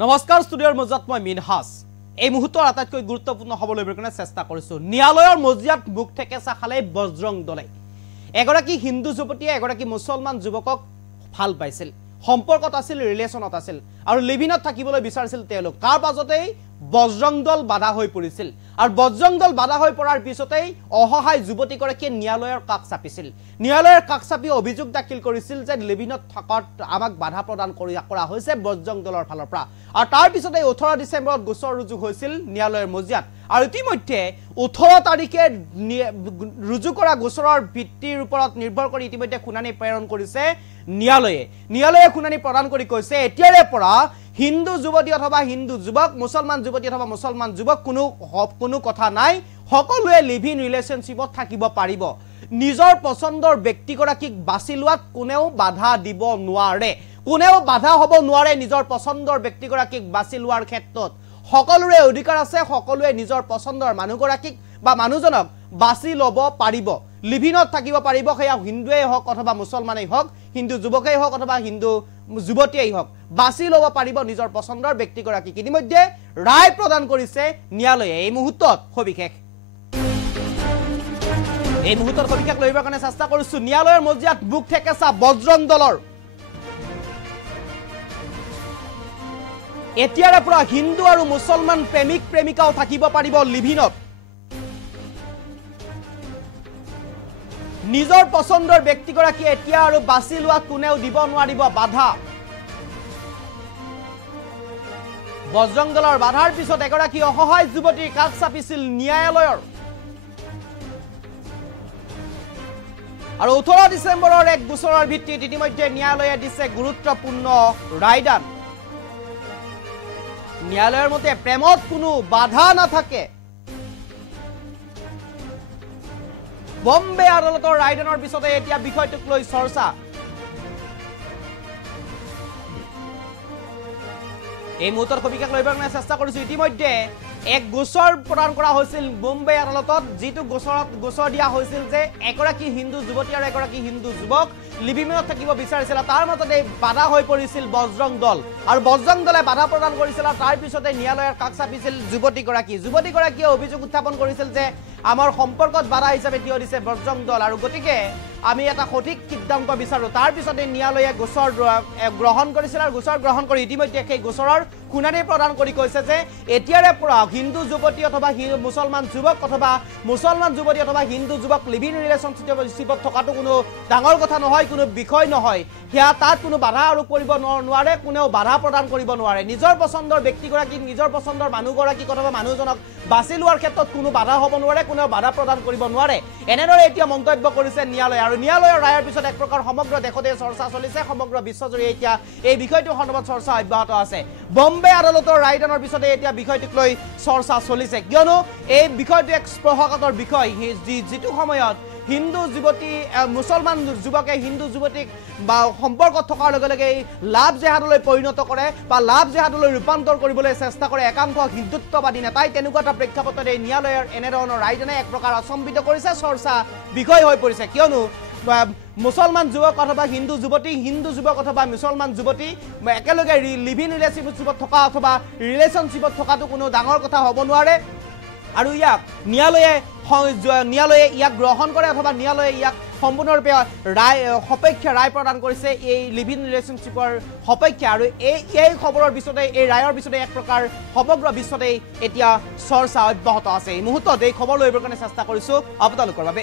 নমস্কাৰ ষ্টুডিঅ'ৰ মজিয়াত মই মিনহাজ এই মুহূৰ্তৰ আটাইতকৈ গুৰুত্বপূৰ্ণ খবৰ লবৰ কাৰণে চেষ্টা কৰিছো ন্যায়ালয়ৰ মজিয়াত মুখ ঠেকেচা খালে বজৰং দলে এগৰাকী হিন্দু যুৱতীয়ে এগৰাকী মুছলমান যুৱকক ভাল পাইছিল সম্পৰ্কত আছিল ৰিলেচনত আছিল আৰু লিভিনত থাকিবলৈ বিচাৰিছিল তেওঁলোক তাৰ পাছতেই বজৰং দল বাধা হৈ পৰিছিল আৰু বজৰং দল বাধা হৈ পৰাৰ পিছতেই অসহায় যুৱতীগৰাকীয়ে ন্যায়ালয়ৰ কাষ চাপিছিল ন্যায়ালয়ৰ কাষ চাপি অভিযোগ দাখিল কৰিছিল যে লিভিনত থকাত আমাক বাধা প্ৰদান কৰা হৈছে বজৰং দলৰ ফালৰ পৰা আৰু তাৰ পিছতে 18 ডিসেম্বৰত গোচৰ ৰুজু হৈছিল ন্যায়ালয়ৰ মজিয়াত আৰু ইতিমধ্যে 18 তাৰিখে ৰুজু কৰা গোচৰৰ ভিত্তিৰ ওপৰত নিৰ্ভৰ কৰি ইতিমধ্যে শুনানি প্ৰেৰণ কৰিছে ন্যায়ালয়ে শুনানি প্ৰদান কৰি কৈছে এতিয়াৰে পৰা হিন্দু যুৱতী অথবা হিন্দু যুৱক মুছলমান যুৱতী অথবা মুছলমান যুৱক কোনো কথা নাই সকলোৱে লিভিং ৰিলেশনশিপত থাকিব পাৰিব নিজৰ পছন্দৰ ব্যক্তিগৰাকীক বাছি লোৱাত কোনেও বাধা দিব নোৱাৰে কোনেও বাধা হ'ব নোৱাৰে নিজৰ পছন্দৰ ব্যক্তিগৰাকীক বাছি লোৱাৰ ক্ষেত্ৰত সকলোৰে অধিকাৰ আছে সকলোৱে নিজৰ পছন্দৰ মানুহগৰাকীক বা মানুহজনক বাছি ল'ব পাৰিব লিভিনত থাকিব পাৰিব হেয়া হিন্দুৱে হওক অথবা মুছলমানেই হওক হিন্দু যুৱকেই হওক অথবা হিন্দু যুৱতীয়েই হওক বাছি ল'ব পাৰিব নিজৰ পছন্দৰ ব্যক্তিগৰাকীক ইতিমধ্যে ৰায় প্ৰদান কৰিছে ন্যায়ালয়ে এই মুহূৰ্তত সবিশেষ লইবৰ কাৰণে চেষ্টা কৰিছো ন্যায়ালয়ৰ মজিয়াত বুক ঠেকেচা বজৰং দলৰ এতিয়াৰে পৰা হিন্দু আৰু মুছলমান প্ৰেমিক প্ৰেমিকাও থাকিব পাৰিব লিভিনত নিজৰ পছন্দৰ ব্যক্তিগৰাকী এতিয়া আৰু বাছি লোৱা কোনেও দিব নোৱাৰিব বাধা বজৰং দলৰ বাধাৰ পিছত এগৰাকী অসহায় যুৱতীৰ কাষ চাপিছিল ন্যায়ালয়ৰ আৰু 18 ডিসেম্বৰৰ এক গোচৰৰ ভিত্তিত ইতিমধ্যে ন্যায়ালয়ে দিছে গুৰুত্বপূৰ্ণ ৰায়দান ন্যায়ালয়ৰ মতে প্ৰেমত কোনো বাধা নাথাকে বম্বে আদালতৰ ৰায়দানৰ পিছতে এতিয়া বিষয়টোক লৈ চৰ্চা এই মুহূৰ্তৰ সবিশেষ লইবৰ কাৰণে চেষ্টা কৰিছো ইতিমধ্যে এক গোচৰ প্ৰদান কৰা হৈছিল বম্বে আদালতত যেটো গোচৰ দিয়া হৈছিল যে এগৰাকী হিন্দু যুৱতী আৰু এগৰাকী হিন্দু যুৱক লিভিংত থাকিব বিচাৰিছিল তাৰ মাজতে বাধা হৈ পৰিছিল বজৰং দল আৰু বজৰং দলে বাধা প্ৰদান কৰিছিল তাৰ পিছতে ন্যায়ালয়ৰ কাষ চাপিছিল যুৱতীগৰাকীয়ে অভিযোগ উত্থাপন কৰিছিল যে আমাৰ সম্পৰ্কত বাধা হিচাপে থিয় দিছে বজৰং দল আৰু গতিকে আমি এটা সঠিক সিদ্ধান্ত বিচাৰো তাৰ পিছতে ন্যায়ালয়ে গোচৰ গ্ৰহণ কৰিছিল আৰু গোচৰ গ্ৰহণ কৰি ইতিমধ্যে সেই গোচৰৰ শুনানি প্ৰদান কৰি কৈছে যে এতিয়াৰে পৰা হিন্দু যুৱতী অথবা মুছলমান যুৱক অথবা মুছলমান যুৱতী অথবা হিন্দু যুৱক লিভিং ৰিলেশনশিপত থকাটো কোনো ডাঙৰ কথা নহয় কোনো বিষয় নহয় হেয়া তাত কোনো বাধা আৰোপ কৰিব নোৱাৰে কোনেও বাধা প্ৰদান কৰিব নোৱাৰে নিজৰ পছন্দৰ ব্যক্তিগৰাকী নিজৰ পছন্দৰ মানুহগৰাকী অথবা মানুহজনক বাছি লোৱাৰ ক্ষেত্ৰত কোনো বাধা হ'ব নোৱাৰে কোনেও বাধা প্ৰদান কৰিব নোৱাৰে এনেদৰে এতিয়া মন্তব্য কৰিছে ন্যায়ালয় আৰু ন্যায়ালয়ৰ ৰায়ৰ পিছত এক প্ৰকাৰ সমগ্ৰ দেশতে চৰ্চা চলিছে সমগ্ৰ বিশ্বজুৰি এতিয়া এই বিষয়টো সন্দৰ্ভত চৰ্চা অব্যাহত আছে বম্বে আদালতৰ ৰায়দানৰ পিছতে এতিয়া বিষয়টোক লৈ চৰ্চা চলিছে কিয়নো এই বিষয়টো এক স্পৰ্শকাতৰ বিষয় যেটো সময়ত হিন্দু যুৱতী মুছলমান যুৱকে হিন্দু যুৱতীক বা সম্পৰ্কত থকাৰ লগে লগে লাভ জেহাদলৈ পৰিণত কৰে বা লাভ জেহাদলৈ ৰূপান্তৰ কৰিবলৈ চেষ্টা কৰে একাংশ হিন্দুত্ববাদী নেতাই তেনেকুৱা এটা প্ৰেক্ষাপটত এই ন্যায়ালয়ৰ এনেধৰণৰ ৰায়দানে এক প্ৰকাৰ অচম্বিত কৰিছে চৰ্চা বিষয় হৈ পৰিছে কিয়নো মুছলমান যুৱক অথবা হিন্দু যুৱক অথবা মুছলমান যুৱতী একেলগে লিভিং ৰিলেশনশিপত থকা অথবা ৰিলেশনশিপত থকাটো কোনো ডাঙৰ কথা হ'ব নোৱাৰে আৰু ইয়াক ন্যায়ালয়ে ইয়াক গ্ৰহণ কৰে অথবা ন্যায়ালয়ে ইয়াক সম্পূৰ্ণৰূপে সপক্ষে ৰায় প্ৰদান কৰিছে এই লিভিং ৰিলেশনশিপৰ সপক্ষে আৰু এই খবৰৰ পিছতে এই ৰায়ৰ পিছতে এক প্ৰকাৰ সমগ্ৰ বিশ্বতে এতিয়া চৰ্চা অব্যাহত আছে এই মুহূৰ্তত এই খবৰ লইবৰ কাৰণে চেষ্টা কৰিছো আপোনালোকৰ বাবে